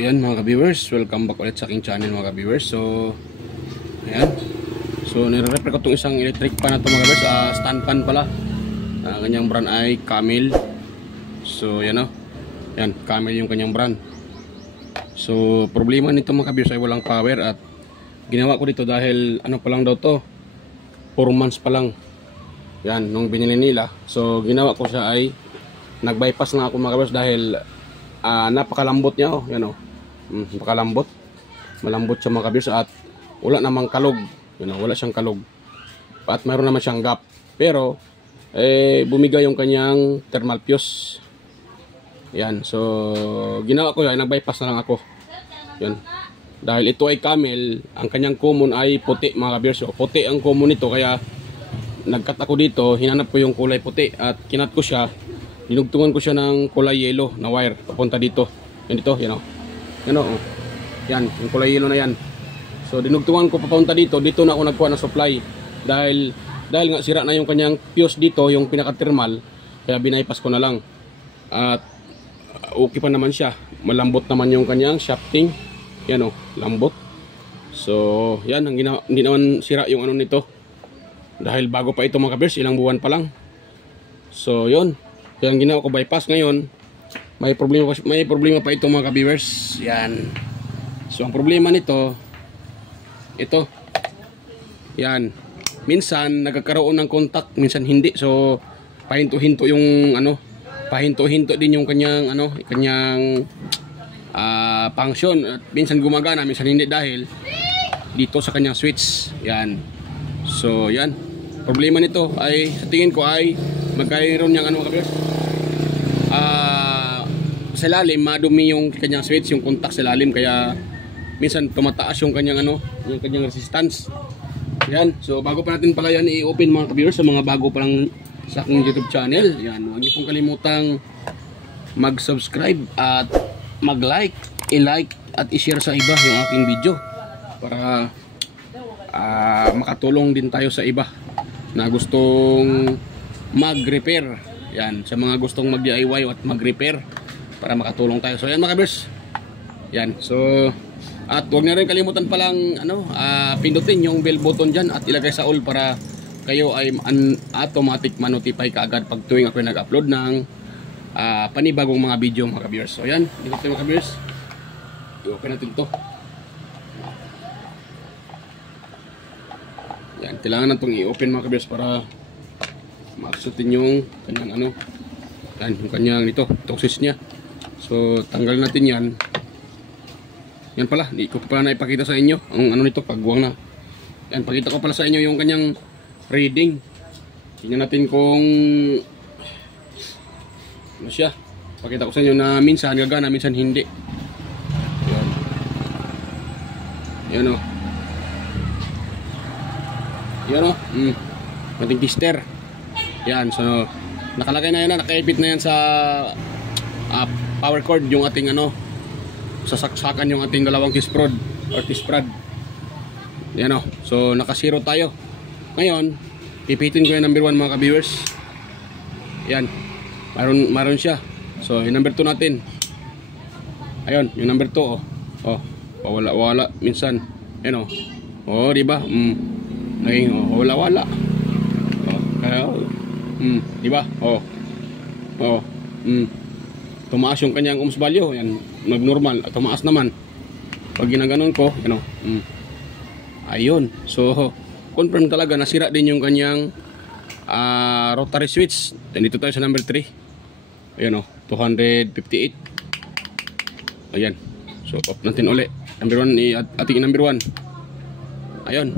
ayan mga ka-viewers, welcome back ulit sa aking channel mga ka-viewers. So, ayan. So, nire-repair ko itong isang electric pan na ito mga ka-viewers. Stand pan pala. Kanyang brand ay Camel. So, ayan o. Ayan, Camel yung kanyang brand. So, problema nito mga ka-viewers ay walang power. At ginawa ko dito dahil ano pa lang daw to, 4 months pa lang. Yan, nung binili nila. So, ginawa ko siya ay nag-bypass na ako mga ka-viewers dahil napakalambot niya oh, yan oh. Napakalambot. Malambot siya mga ka-viewers at wala namang kalog. Yan oh, wala siyang kalog. At mayroon naman siyang gap. Pero bumigay yung kanyang thermal fuse. Yan, so ginawa ko yan, nag-bypass na lang ako. Yan. Dahil ito ay Camel, ang kanyang common ay puti mga ka-viewers. So, puti ang common nito kaya nag-cut ako dito, hinanap ko yung kulay puti at kinat ko siya. Dinugtungan ko siya ng kulay yellow na wire papunta dito. Yan dito, yan o. Yan o. Yan, yung kulay yellow na yan. So dinugtungan ko papunta dito. Dito na ako nagkuha ng supply. Dahil nga sira na yung kanyang fuse dito, yung pinaka-thermal. Kaya binaypas ko na lang. At okay pa naman siya. Malambot naman yung kanyang shafting. Yan o, lambot. So yan, ang ginawa, hindi naman sira yung ano nito. Dahil bago pa ito mga ka-viewers, ilang buwan pa lang. So yun. Kaya ang ginawa ko bypass ngayon, may problema pa ito mga ka-viewers. Yan. So ang problema nito, ito. Yan. Minsan nagkakaroon ng contact, minsan hindi. So pahinto-hinto yung ano, pahinto-hinto din yung kanyang ano, kanyang function. At minsan gumagana, minsan hindi dahil dito sa kanyang switch. Yan. So yan. Problema nito ay sa tingin ko ay magkairoon niyang ano mga ka-viewers. Sa lalim madumi yung kanyang switch, yung contact sa lalim, kaya minsan tumataas yung kanyang ano, yung kanyang resistance. Yan. So bago pa natin pala yan i-open mga ka-viewers, sa mga bago pa lang sa aking YouTube channel, yan, huwag niyo pong kalimutang mag-subscribe at mag-like, i-like at i-share sa iba yung aking video para makatulong din tayo sa iba na gustong mag-repair. Yan, sa mga gustong mag-DIY at mag-repair para makatulong tayo. So yan mga ka-viewers. Yan. So at huwag na rin kalimutan palang ano, pindutin yung bell button diyan at ilagay sa all para kayo ay automatic ma-notify kaagad pag tuwing ako nag-upload ng panibagong mga video mga ka-viewers. So yan, dito tayo mga ka-viewers. I-open natin to. Yan, kailangan natong i-open mga ka-viewers para makasutin yung kanyang ano, yan, yung kanyang ito, itong switch nya. So tanggal natin yan. Yan pala, hindi ko pa na ipakita sa inyo ang ano nito, pagbuwang na. Yan, pakita ko pala sa inyo yung kanyang reading. Tingnan natin kung ano siya. Pakita ko sa inyo na minsan gagana, minsan hindi. Yan. Yan o. Yan o. Ating tester. Yan, so nakalagay na yan, nakaipit na yan sa power cord yung ating ano, sasaksakan yung ating dalawang T-sprod or T-sprad. Yan o, so naka-zero tayo. Ngayon, pipitin ko yung number 1 mga ka-viewers. Yan, mayroon siya. So yung number 2 natin. Ayun, yung number 2 oh, wala minsan. Yan o, diba? Naging wala. Kaya diba? Tumaas yung kanyang ohms value. Yan, nag-normal at tumaas naman. Pag ginaganon ko, ayun. So, confirm talaga nasira din yung kanyang rotary switch. And dito tayo sa number 3. Ayun 258. Ayan. So, off natin uli. Number 1, ating number 1. Ayun.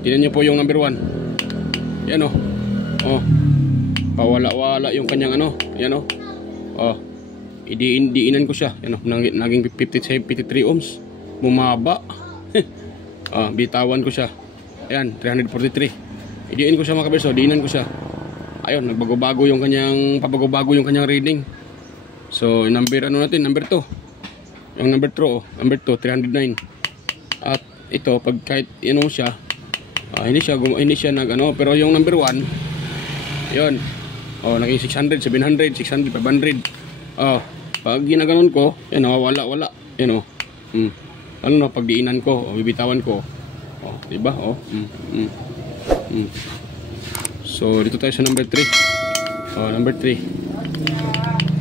Tingnan nyo po yung number 1. Ayan pawala-wala yung kanyang ano. Ayan idiinan ko siya. Ayan naging 53 ohms. Bumaba. Bitawan ko siya. Ayan, 343. Idiin ko siya mga ka-viewers. Diinan ko siya. Ayun, nagbago-bago yung kanyang reading. So, number natin, number 2. Yung number 2, number 2, 309. At ito, pag kahit siya, hindi siya pero yung number 1, yun, naging 600, 700, 600, 500. Pag ginaganon ko, yan, wala. Yan o. Ano na, pagdiinan ko, o bibitawan ko. O, diba? O. So, dito tayo sa number 3. O, number 3.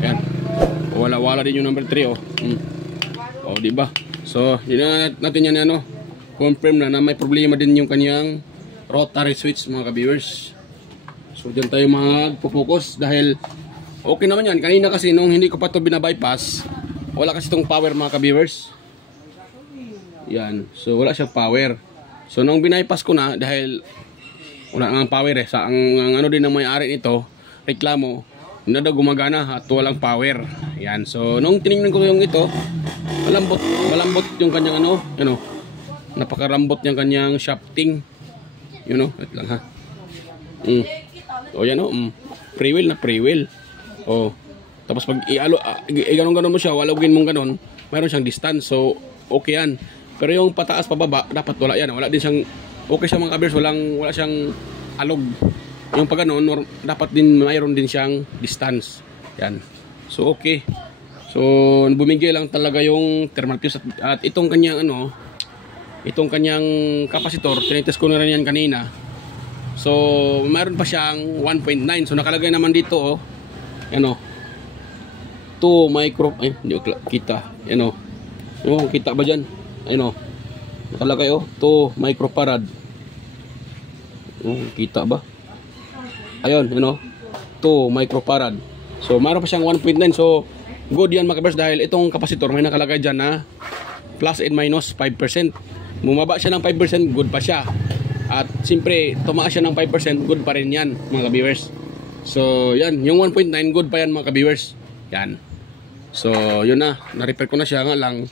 Yan. Wala-wala din yung number 3, o. O, diba? So, yun natin yan, ano, confirm na may problema din yung kanyang rotary switch, mga ka-viewers. So, dyan tayo magpo-focus dahil okay naman yan. Kanina kasi nung hindi ko pa ito binabypass, wala kasi itong power, mga ka-viewers. Yan. So, wala siyang power. So, nung binypass ko na, dahil wala nga power eh. Sa ang ano din ng may-ari nito, reklamo, hindi na daw gumagana at walang power. Yan. So, nung tinignan ko yung ito, malambot yung kanyang ano, napakarambot yung kanyang shafting. Yun o, wait lang ha. O yan o, pre-wheel na pre-wheel. O, tapos pag ganon-ganon mo siya, walawin mong ganon, mayroon siyang distance. So, okay yan. Pero yung pataas pababa, dapat wala yan. Wala din siyang, okay siya mga kabers, wala siyang alog. Yung pag ganon, dapat din mayroon din siyang distance. Yan. So, okay. So, bumigay lang talaga yung thermal fuse at itong kanyang ano, itong kanyang kapasitor, tinitest ko na rin yan kanina. So, mayroon pa siyang 1.9. So, nakalagay naman dito, oh. Yan, oh. 2 micro, ay, hindi ko kita. Yan, oh. Yung kita ba dyan? Ayun, oh. Nakalagay, oh. 2 microfarad. Kita ba? Ayun, yan, oh. 2 microfarad. So, mayroon pa siyang 1.9. So, good yan mga kabers dahil itong kapasitor may nakalagay dyan na plus and minus 5%. Bumaba siya ng 5%, good pa siya. At siyempre, tumaas siya ng 5%, good pa rin yan mga ka-viewers. So, yan, yung 1.9, good pa yan mga ka-viewers. Yan. So, yun na, na-repair ko na siya nga lang.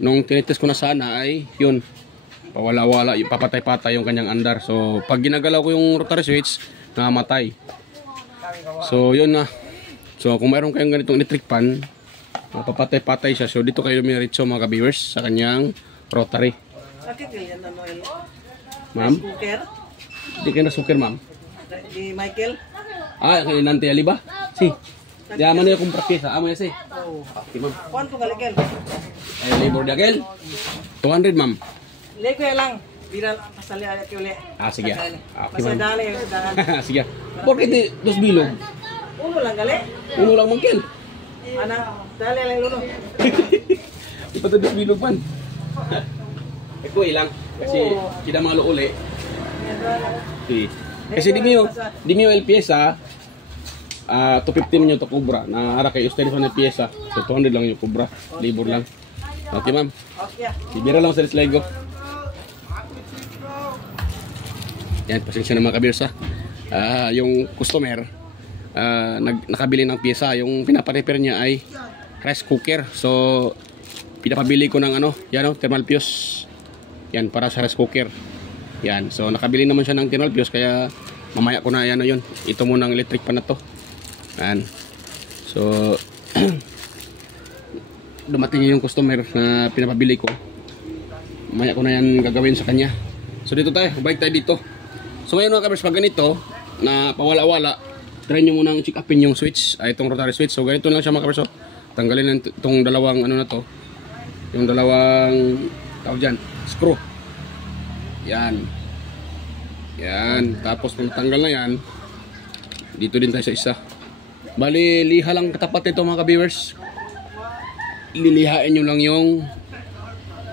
Nung tinitest ko na sana ay, yun, pawala-wala, papatay-patay yung kanyang andar. So, pag ginagalaw ko yung rotary switch, namatay. So, yun na. So, kung mayroon kayong ganitong electric pan, papatay-patay siya. So, dito kayo lumiritso mga ka-viewers sa kanyang rotary. Ma'am? Di kayo na suker, ma'am? Di Michael? Ah, kaya nanti ali ba? Si. Di aman na yung prakisa. Amo yan si. Okay, ma'am. Kuan po kalikel? Ay, labor di agel? 200, ma'am. Lego lang. Biral pasali ayat uli. Ah, sige. Okay, ma'am. Pasadali. Sige. Porque di dos bilog? Uno lang gali. Uno lang mangkil. Ana, dali lang uno. Ipa to dos bilog man. Eko ilang. Kasi kita malo uli. Okay. Kasi di mo el pieza. 250 man yung to kubra. Na ara kay ustedes man el pieza. So 200 lang yung kubra. Labor lang. Okay, ma'am. Okay. Sibira lang sa Lego. Yan, pasensya na mga kabirsa. Yung customer nakabili ng pyesa. Yung pinapa-repair niya ay rice cooker. So pinapabili ko ng ano, yan o, thermal fuse. Yan, para sa rice cooker. Yan, so nakabili naman siya ng thermal fuse. Kaya mamaya ko na yan o yun. Ito muna ang electric pan na to. Yan. So dumating yung customer na pinapabili ko. Mamaya ko na yan gagawin sa kanya. So dito tayo, balik tayo dito. So ngayon mga kabers, pag ganito na pawala-wala, try nyo munang check upin yung switch, itong rotary switch. So ganito lang siya mga kabers. So, tanggalin itong dalawang ano na to, yung dalawang tawag dyan, screw. Yan. Yan. Tapos kung tanggal na yan, dito din tayo sa isa. Bali, liha lang katapat ito mga ka-viewers. Lilihain nyo lang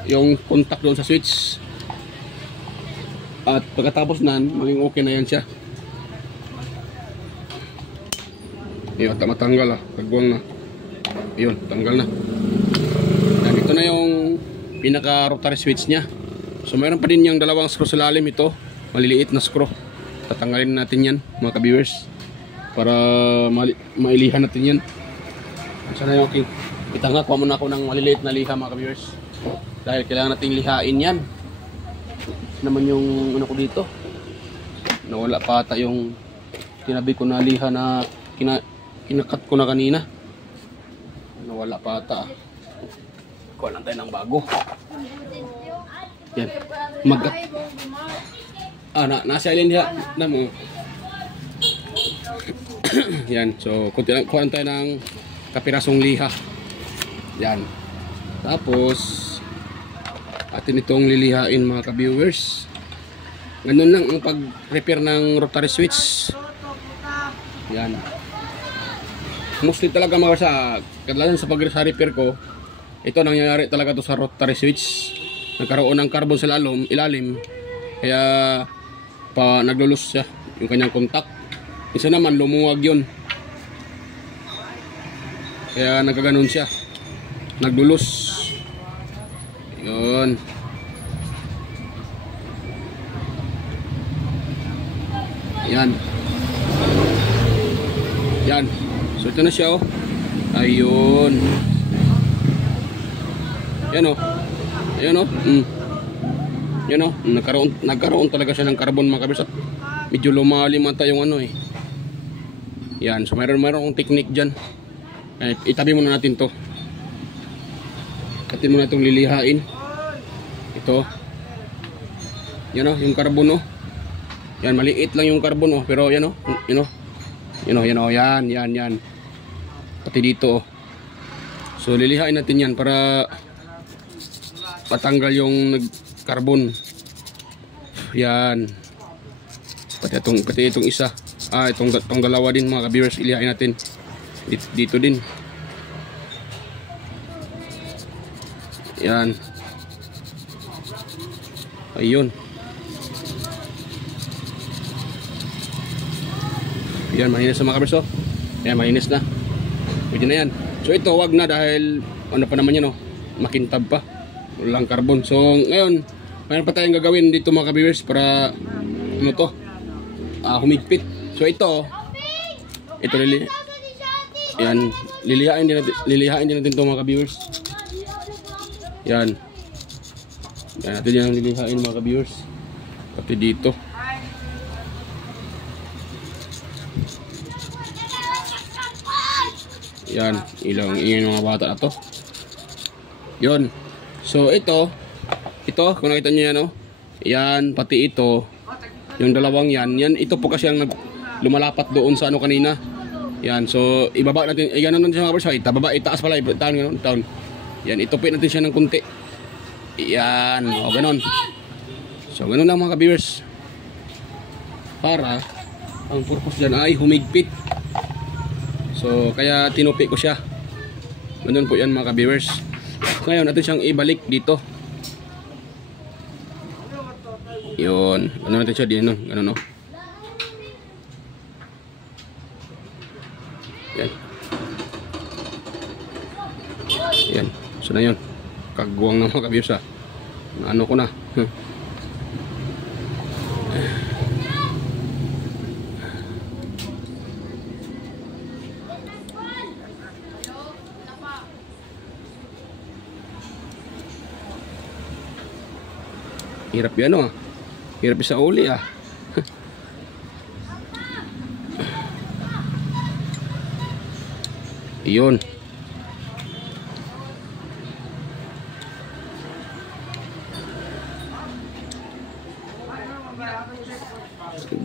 yung contact doon sa switch. At pagkatapos nan, maging okay na yan siya. Yun, matanggal ah. Kagwang na. Yun, tanggal na. Ito na yung pinaka-rotary switch niya. So mayroon pa din yung dalawang screw sa lalim ito. Maliliit na screw. Tatanggalin natin yan mga ka-viewers. Para mailihan natin yan. Sana yung aking itanga. Kuha muna ako ng maliliit na liha mga ka-viewers. Dahil kailangan nating lihain yan. Naman yung ano ko dito. Nawala pa ata yung tinabi ko na liha na kinakat ko na kanina. Nawala pa ata. Kuha lang tayo ng bago. Yan. Nasa alin diha na mo. Yan. So, kuha tayo ng kapirasong liha. Yan. Tapos atin itong lilihain mga ka-viewers. Ganun lang ang pag-repair ng rotary switch. Yan. Mostly talaga mga sa kadalasan sa pag-repair ko, ito nangyayari talaga to sa rotary switch. Nagkaroon ng carbon sa ilalim. Kaya naglulus siya yung kanyang contact. Isa naman lumuwag yun. Kaya nagkaganon siya. Naglulus. Yun. Yan. Yan. So ito na siya oh. Ayun. Yan oh. Ayun oh. Yan oh. Nagkaroon talaga siya ng carbon mga kabis. Medyo lumalim ata yung ano eh. Yan. So mayroon akong technique dyan. Itabi muna natin to. Atin muna itong lilihain. Ito. Yan oh. Yung carbon oh. Yan, maliit lang yung carbon oh, pero yan oh, yan. Pati dito oh. So lilihain natin yan para patanggal yung carbon. Yan. Pati itong isa. Itong dalawa din mga ka-viewers, ilihain natin. Dito din. Yan. Ayun. Yan, malinis na mga kabers oh. Yan, malinis na. Pwede na yan. So ito, wag na dahil ano pa naman yan oh. Makintab pa. Walang carbon. So ngayon, mayroon pa tayong gagawin dito mga kabers para ano to? Humigpit. So ito yan, lilihain din natin to mga kabers. Yan. Yan natin yan lilihain mga kabers. Pati dito. Yan, ilang ingay mga bata na to. Yun. So ito kung nakita nyo yan oh. Yan, pati ito. Yung dalawang yan, ito po kasi ang lumalapat doon sa ano kanina. Yan, so ibaba natin, gano'n natin siya mga kabers. Itaas pala, down. Yan, itupin natin siya ng kunti. Yan, o gano'n. So gano'n lang mga kabers. Para ang purpose dyan ay humigpit. So kaya tinupi ko siya. Ganun po yan mga ka-viewers. Ngayon natin siyang ibalik dito. Yun. Ano natin siya dito. Ganun no. Yan. Yan. So na yun. Kagwang na mga ka-viewers ha. Ano ko na. Hirap yan oh. Hirap sa uli ah. Iyon.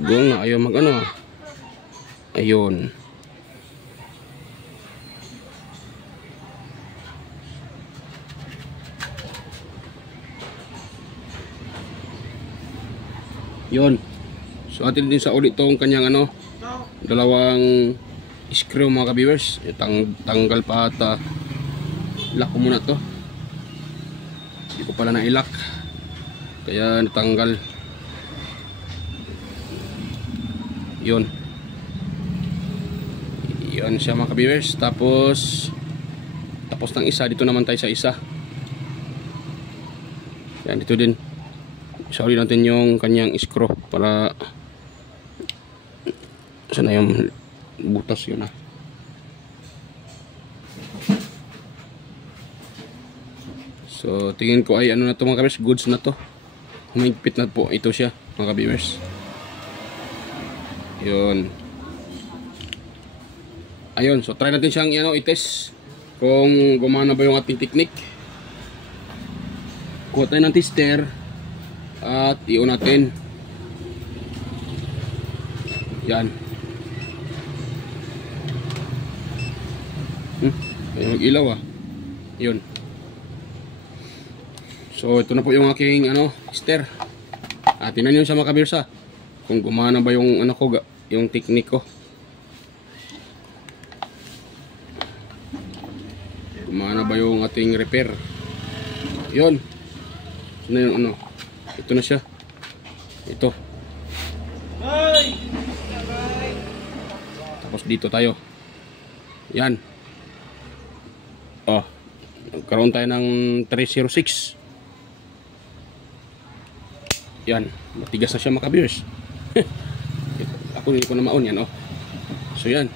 Gong na ayaw mag ano ah. Ayun. Yun. So atin din sa ulit tong kanyang ano, dalawang screw mga ka-viewers. Tanggal pa ata. Lock ko muna to. Hindi ko pala na-ilock. Kaya natanggal. Yun. Yun siya mga ka-viewers. Tapos ng isa, dito naman tayo sa isa. Yan, dito din. Sorry natin yung kanyang screw para sana yung butas yun ah. So tingin ko ay ano na to mga ka-viewers, goods na to. Humigpit na po ito siya mga ka-viewers. Yun. Ayun, so try natin siyang i-test kung gumana ba yung ating technique. Kuha tayo ng tester at i-on natin. Yan. Ay mag-ilaw ah. Yun. So ito na po yung aking stir. Tingnan nyo sa mga kabirsa kung gumana ba yung ko, yung technique ko. Gumana ba yung ating repair. Yun. So na yung ito na siya. Ito. Tapos dito tayo. Yan. Nagkaroon tayo ng 306. Yan. Matigas na siya mga kabiyers. Ako hindi ko na maon yan. So yan.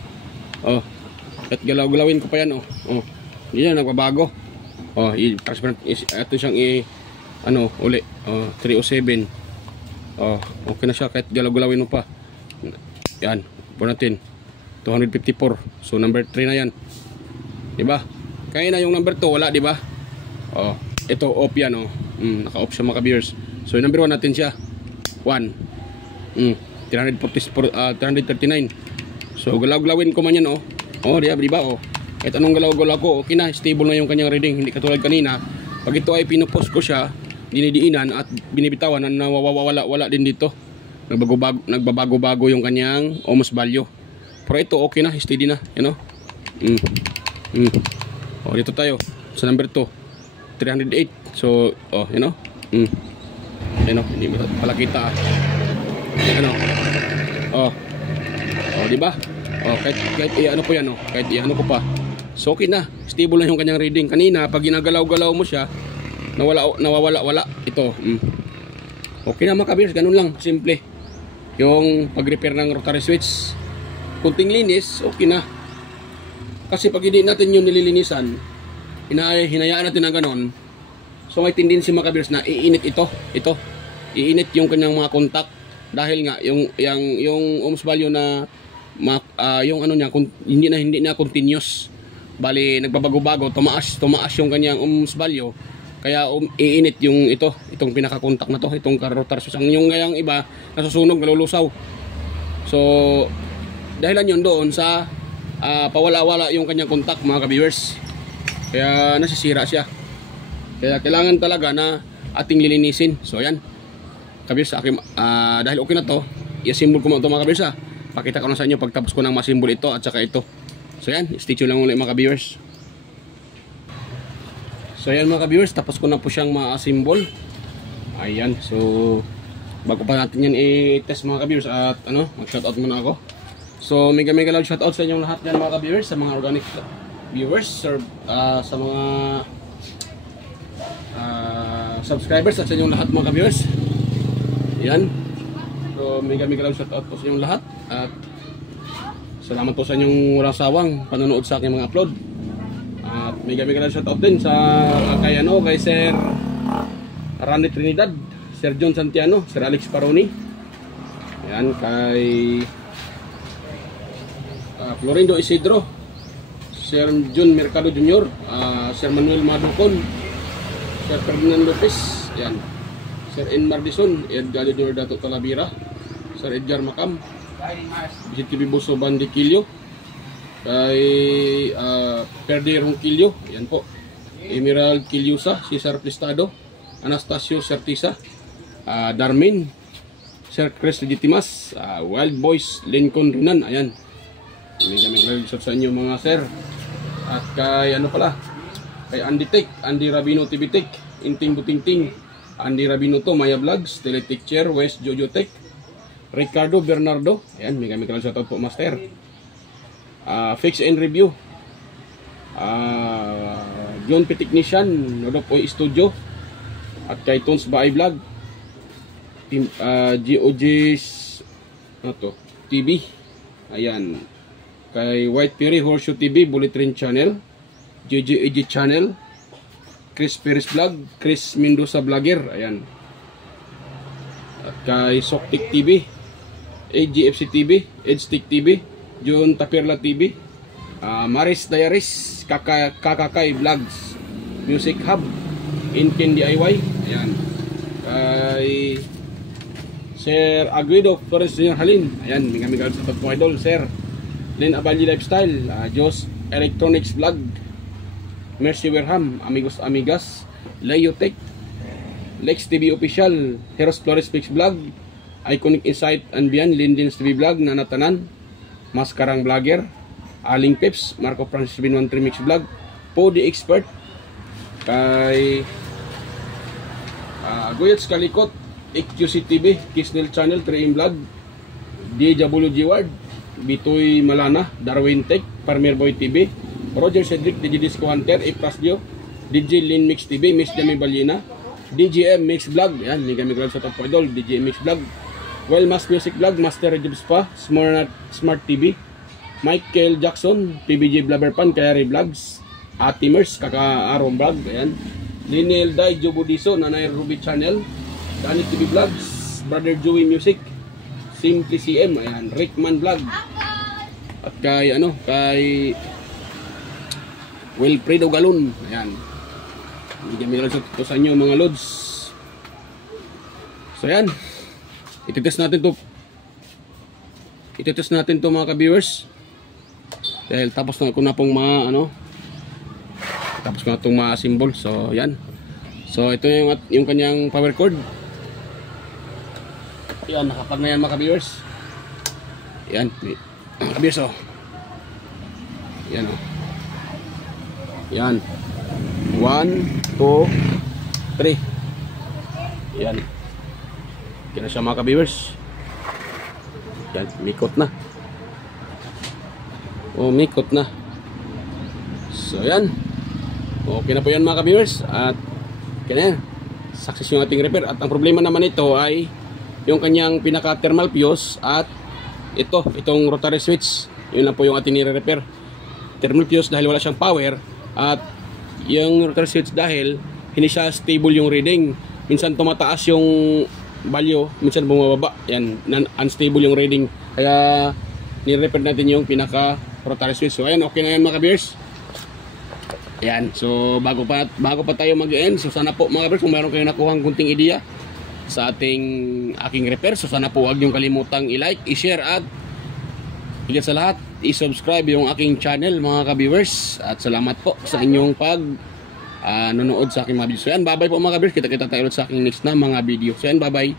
At galaw-galawin ko pa yan. Yan, nagbabago. Transfer ito siyang uli. 307. Okay na siya kahit galaw-galawin mo pa. Yan. Po natin. 254. So number 3 na yan. Diba? Kaya na yung number 2 wala, diba? Ito off yan. Naka-off siya mga kabiyers. So number 1 natin siya. 1. 339. So galaw-galawin ko man yan. Diba? Kahit anong galaw-galaw ko, okay na, stable na yung kanyang reading. Hindi katulad kanina. Pag ito ay pinupost ko siya, dinidiinan at binibitawan, nawawala din dito. Nagbabago-bago yung kanyang ohms value. Pero ito okay na, steady na, dito tayo sa number 2, 308. So, hindi mo pala kita. Diba? Kahit iano po yan, kahit iano ko pa. So okay na, stable na yung kanyang reading. Kanina pag ginagalaw-galaw mo siya, nawawala-wala ito. Okay na mga kabiyers, ganun lang, simple. Yung pag-repair ng rotary switch, kunting linis, okay na. Kasi pag hindi natin yung nililinisan, hinayaan natin na ganun, so may tendency mga kabiyers na iinit ito. Iinit yung kanyang mga contact. Dahil nga, yung ohms value na yung niya, hindi na continuous. Bali nagbabago-bago, tumaas yung kanyang ohms value. Kaya iinit yung itong pinaka-contact na to, itong rotary switch. Yung ngayang iba nasusunog, nalulusaw. So dahilan yun doon sa pawala-wala yung kanyang contact mga ka-viewers. Kaya nasisira siya. Kaya kailangan talaga na ating lilinisin. So yan ka-viewers, dahil okay na to, i-assemble ko mga ka-viewers. Pakita ko na sa inyo pagtapos ko ng ma-assemble ito at saka ito. So yan, stay tuned lang ulit mga ka-viewers. So yan mga ka-viewers, tapos ko na po siyang ma-assemble. Ayan, so bago pa natin yan i-test mga ka-viewers at mag-shoutout muna ako. So mega love shoutout sa inyong lahat yan mga ka-viewers, sa mga organic viewers, sa mga subscribers at sa inyong lahat mga ka-viewers. Yan. So mega love shoutout po sa inyong lahat at salamat po sa inyong walang sawang panonood sa aking mga upload. At mega love shoutout din sa kay Sir Randy Trinidad, Sir John Santiano, Sir Alex Paroni. Yan, kay Florindo Isidro, Sir John Mercado Jr., Sir Manuel Maducon, Sir Ferdinand Lopez, yan, Sir Enmar Dison, Edgar Jr. Dato Talavera, Sir Edgar Macam, Visit TV Boso Bandiquillo, kay Perdi Ronquillo, yan po, Emerald Quilyusa, Cesar Prestado, Anastasio Certisa, Darmin, Sir Chris Legitimas, Wild Boys Lincoln Rinan, ayan. Kami naglalagay sa inyo mga sir. At kay kay Andy Tech, Andy Rabino TV Tech, Inting Butingting, Andy Rabino to, Maya Vlogs, Teletic Chair, West Jojo Tech, Ricardo Bernardo, ayan, may kami shoutout po master. Fix and Review, John P. Technician, Nodopoy Studio, at kay Tones Baay Vlog, Team GOG's TV, ayan, kay White Fury Horseshoe TV, Bullet Train Channel, JJAG Channel, Chris Perez Vlog, Chris Mendoza Vlogger, ayan, at kay Soktik TV, AGFC TV, Edstick TV, John Tapirla TV, Maris Diaries, Kakakay Vlogs, Music Hub, Inken DIY, ayan, kay Sir Aguido Flores Jr. Halin, ayan, may sa po idol, Sir Len Abalji Lifestyle, Jos Electronics Vlog, Mercy Werham, Amigos Amigas, Leo Tech, Lex TV Official, Heros Flores Mix Vlog, Iconic Insight and Beyond, Lindins TV Vlog, Nanatanan, Maskarang Vlogger, Aling Pips, Marco Francis 113 Mix Vlog, Po The Expert, kay Goyets Kalikot, XQC TV, Kisnel Channel, 3M Vlog, DJWG Ward, Bitoy Malana, Darwin Tech, Farmer Boy TV, Roger Cedric, DJ Disco Hunter, Dio, DJ Lin Mix TV, Miss Dami Balina, DJM Mix Vlog, yan, hindi kami grab sa top idol, DJM Mix Vlog, Well Mas Music Vlog, Master Rejibs pa, Smart TV, Michael Jackson, PBJ Blabberpan, Kayari Vlogs, Atimers, Kaka Aron Vlog, ayan, Linel Dai, Jobo Diso, Nanay Ruby Channel, Dani TV Vlogs, Brother Joey Music, Simply CM, ayan, Rickman Vlog, at kay kay Wilfredo Galon, ayan, hindi kami lang sa inyo mga lods. So ayan, ititest natin to mga ka-viewers, dahil tapos na ko na pong tapos ko na itong mga symbol. So ayan, so ito yung kanyang power cord. Yan, nakapag na yan mga ka-viewers. Yan, mga ka-viewers, oh. Yan, oh. Yan. 1, 2, 3. Yan. Kaya siya mga ka-viewers. Yan, mikot na. Oh, mikot na. So yan, okay na po yan mga ka-viewers. At kaya yan, success yung ating repair. At ang problema naman ito ay yung kanyang pinaka thermal fuse at itong rotary switch. Yun lang po yung ating nire-repair. Thermal fuse dahil wala siyang power, at yung rotary switch dahil hindi siya stable yung reading. Minsan tumataas yung value, minsan bumababa. Yan, unstable yung reading. Kaya nire-repair natin yung pinaka rotary switch. So ayan, okay na yan mga ka-viewers. Ayan, so bago pa tayo mag-end, so sana po mga ka-viewers, kung meron kayong nakuhang kunting ideya sa aking repair, so sana po huwag niyong kalimutang i-like, i-share, at higit sa lahat, i-subscribe yung aking channel mga ka-viewers. At salamat po sa inyong nanonood sa aking mga video. So yan, bye bye po mga ka-viewers, kita tayo ulit sa aking next na mga video. So yan, bye bye.